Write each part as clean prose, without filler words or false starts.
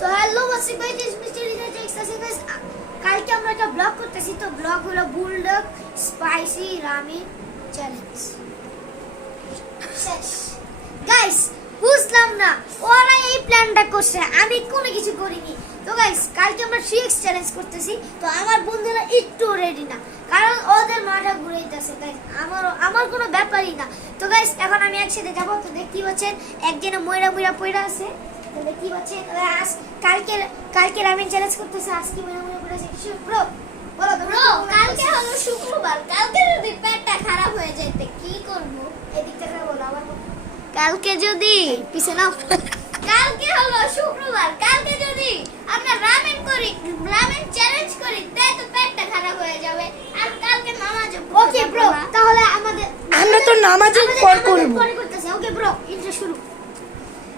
তো hello what's up guys, mister Reza extra guys. কালকে আমরা একটা ব্লগ করতেছি, তো ব্লগ হলো bulldog spicy ramen challenge. Guys বুঝলাম না ওরা এই প্ল্যানটা করছে, আমি কোনো কিছু করিনি। তো গাইস কালকে আমরা 3x চ্যালেঞ্জ করতেছি। তো আমার বন্ধুরা একটু রেডি না, কারণ ওদের মাথা ঘুরাইতেছে। গাইস আমার কোনো ব্যাপারই না। তো গাইস এখন আমি একসাথে যাবো। তো দেখতে পাচ্ছেন একজনে ময়রা পয়রা আছে। তো দেখতে পাচ্ছেন আজ কালকে রামেন চ্যালেঞ্জ করতেছে, আজকে ময়রা পয়রা আছে। কিছু ব্রো বলো ব্রো, কালকে হলো শুক্রবার, কালকে যদি পেটটা খারাপ হয়ে যেতে কি করব? এদিক থেকে বলো আবার। কালকে যদি পিছে নাও। কালকে হলো শুক্রবার, কালকে যদি আমরা রামেন চ্যালেঞ্জ করি তাই তো পেটটা খারাপ হয়ে যাবে। আর কালকে নামাজ ওকে ব্রো, তাহলে আমরা তো নামাজের পর করব। পরে করতেছি। ওকে ব্রো, ইন্ট্রো শুরু।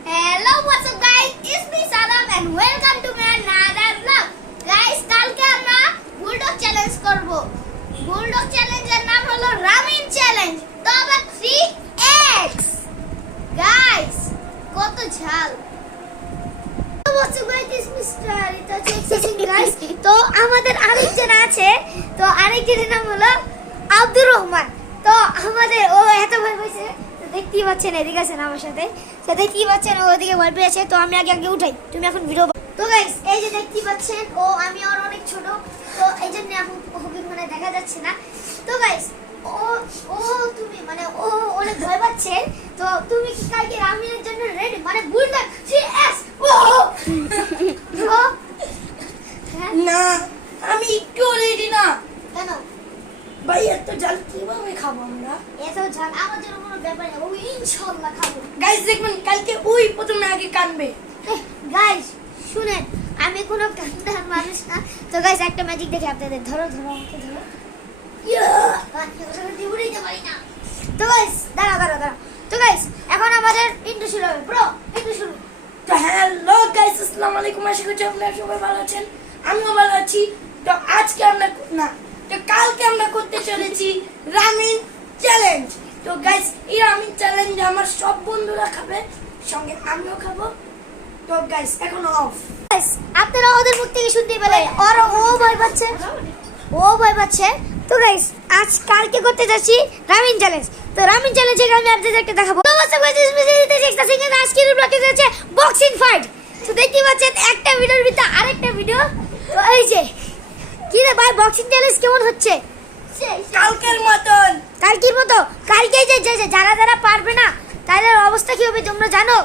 Hello what's up guys, it's me Saddam and welcome to my another blog. Guys কালকে আমরা বুলডগ চ্যালেঞ্জ করব। বুলডগ চ্যালেঞ্জের নাম হলো রামেন চ্যালেঞ্জ। তো আবার 3x। গাইস কত ঝাল। তো আমাদের আরেকজন আছে, তো আরেকজনের নাম হলো আব্দুর রহমান। তো আমাদের ও এত ভয় পেয়েছে, তো দেখতেই পাচ্ছেন এদিকে আছেন আমার সাথে। তো দেখতেই পাচ্ছেন ও ওদিকে ভয় পেয়েছে। তো আমি আগে উঠাই, তুমি এখন ভিডিও। তো গাইস এই যে দেখতেই পাচ্ছেন আমি ওর অনেক ছোট, তো এই জন্য এখন ওকে মানে দেখা যাচ্ছে না। তো গাইস তুমি মানে অনেক ভয় পাচ্ছে। তো তুমি কি কালকে রামিনের জন্য রেডি? মানে বুলডগ 3x না, আমি একটু রেডি না। কেন ভাই এত জাল কিভাবে খাবো আমরা? এত ঝাল আমাদের কোনো ব্যাপার না, ওই ইনশাআল্লাহ খাবো। গাইস দেখবেন কালকে ওই প্রথমে আগে কানবে। গাইস শুনেন, আমি কোনো কান্নার মানুষ না। তো গাইস একটা ম্যাজিক দেখে আপনাদের, ধরো আমাকে ধরো। তো গাইস দাঁড়া। তো গাইস এখন আমাদের ইন্ট্রো শুরু হবে। ব্রো ইন্ট্রো শুরু। তো হ্যালো গাইস, আসসালামু আলাইকুম। আশা করছি আপনারা সবাই ভালো আছেন, আমিও ভালো আছি। তো আজকে আমরা কালকে আমরা করতে চলেছি রামেন চ্যালেঞ্জ। তো গাইস এই রামেন চ্যালেঞ্জ আমার সব বন্ধুরা খাবে, সঙ্গে আমিও খাবো। তো গাইস এখন অফ। গাইস আপনারা ওদের মুখ থেকে শুনতে পেলেন, ও ভয় পাচ্ছে। তো গাইস কালকে করতে যাচ্ছি রামেন চ্যালেঞ্জ। তো রামেন চ্যালেঞ্জে আমি আপনাদের একটা দেখাবো। তো হোয়াটস আপ গাইস, আজকের ব্লগে যাচ্ছে বক্সিং ফাইট। তো দেখতে পাচ্ছেন একটা ভিডিওর ভিতরে আরেকটা ভিডিও। তো এই যে কি রে ভাই, বক্সিং চ্যালেঞ্জ কেমন হচ্ছে? কালকের মতন। কালকে যে যারা পারবে না তাদের অবস্থা কি হবে তোমরা জানো?